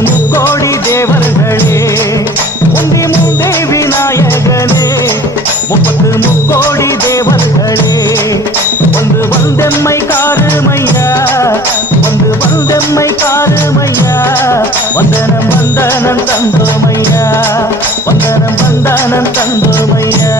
முக்கோடி தேவர்களே உந்தி மூதேவி நாயகனே 30 முக்கோடி தேவர்களே வந்து வந்தெம்மை காருமையா வந்து வந்தெம்மை காருமையா வந்தனம் வந்தனம் தந்தோமையா வந்தனம் வந்தனம் தந்தோமையா